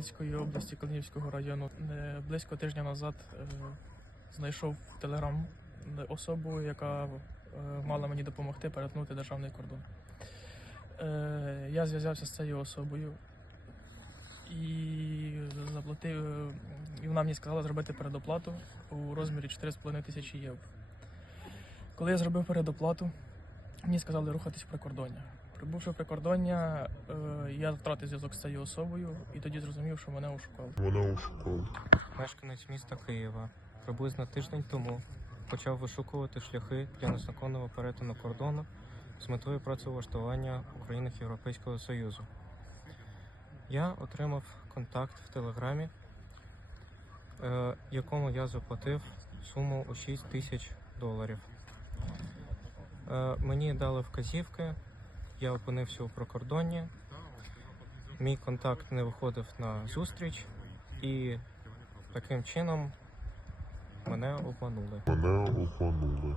Хмельницької області, Калинівського району. Е, Близько тижня назад е, знайшов в Телеграм особу, яка е, мала мені допомогти перетнути державний кордон. Я зв'язався з цією особою і заплатив. І вона мені сказала зробити передоплату у розмірі 4,5 тисячі євро. Коли я зробив передоплату, мені сказали рухатись в прикордоння. Прибувши в прикордоння, е, я втратив зв'язок з цією особою і тоді зрозумів, що мене ошукали. Вона у школу. Мешканець міста Києва приблизно тиждень тому почав вишукувати шляхи для незаконного перетину кордону з метою працевлаштування України в Європейського Союзу. Я отримав контакт в Телеграмі, е, якому я заплатив суму у 6 тисяч доларів. Е, Мені дали вказівки, я опинився у прокордонні, мій контакт не виходив на зустріч, і таким чином мене опанули. Мене обманули.